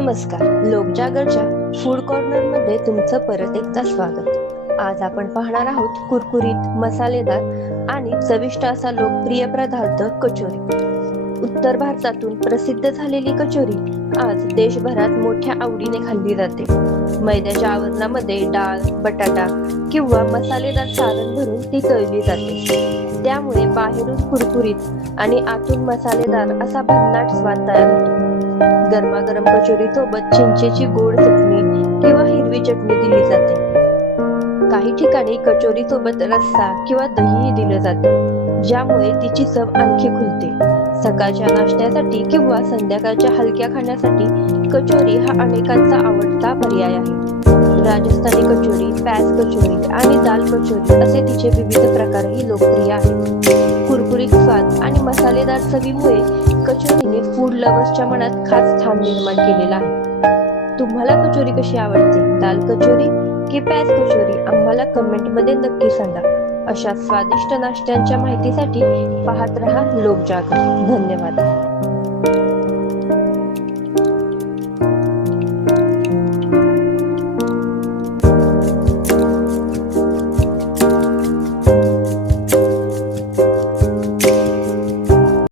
नमस्कार. लोकजागरच्या food corner मध्ये तुमचं परत एकदा स्वागत. आज आपण पाहणार आहोत कुरकुरीत, मसालेदार आणि चविष्ट असा लोकप्रिय पदार्थ कचोरी. उत्तर भारतातून प्रसिद्ध झालेली कचोरी आज देशभरात मोठ्या आवडीने खाल्ली जाते. मैद्याच्या आवरणामध्ये डाळ, बटाटा किंवा मसालेदार सारण भरून ती तळली जाते. त्यामुळे बाहेरून कुरकुरीत आणि आतून मसालेदार असा भन्नाट स्वाद तयार होतो. गरमागरम कचोरी सोबत चिंचेची गोड चटणी किंवा हिरवी चटणी दिली जाते. काही ठिकाणी कचोरी सोबत रस्सा किंवा दहीही दिलं जातं, ज्यामुळे तिची चव आणखी खुलते. सकाळच्या नाश्त्यासाठी किंवा संध्याकाळच्या हलक्या खाण्यासाठी कचोरी हा अनेकांचा आवडता पर्याय आहे. राजस्थानी कचोरी, पॅज कचोरी आणि दाल कचोरी असे तिचे विविध प्रकारही लोकप्रिय आहेत. कुरकुरीत स्वाद आणि मसालेदार चवीमुळे कचोरीने फूड लव्हर्सच्या मनात खास स्थान निर्माण केलेलं आहे. तुम्हाला कचोरी कशी आवडते? दाल कचोरी की पॅज कचोरी? आम्हाला कमेंटमध्ये नक्की सांगा. अशा स्वादिष्ट नाश्त्यांच्या माहितीसाठी पाहत रहा लोकजागर. धन्यवाद.